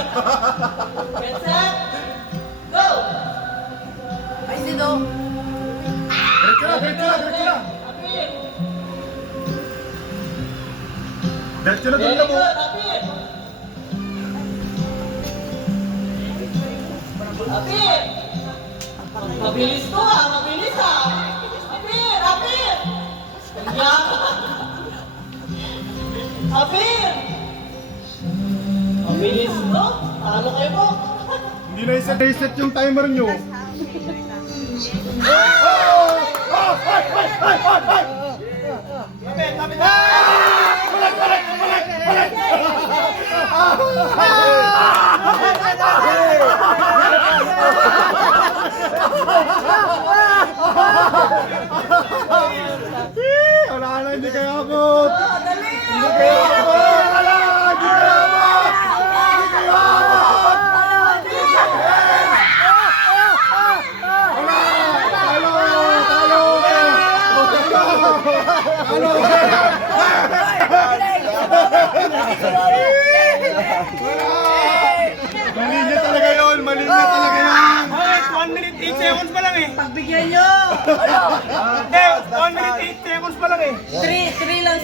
Get set, go! Ay, sino? Apir! Diretso na doon Very na mo. good, Apir! Apir! Mabilis to ha, mabilis ha! Apir! Apir! Kanya ka! Apir! Mabilis to? Talo kayo po! Hindi na isa-reset yung timer nyo. Wala na, hindi kayo abot. Hindi kayo abot. Wala, hindi kayo abot. Hindi kayo abot. Wala, talo, talo. Talo. Mali niya talaga yun, mali niya talaga yan. Bakit? 1 minute 8 seconds pa lang eh. Pagbigyan nyo! Hindi, 1 minute 8 seconds pa lang eh. 3 lang.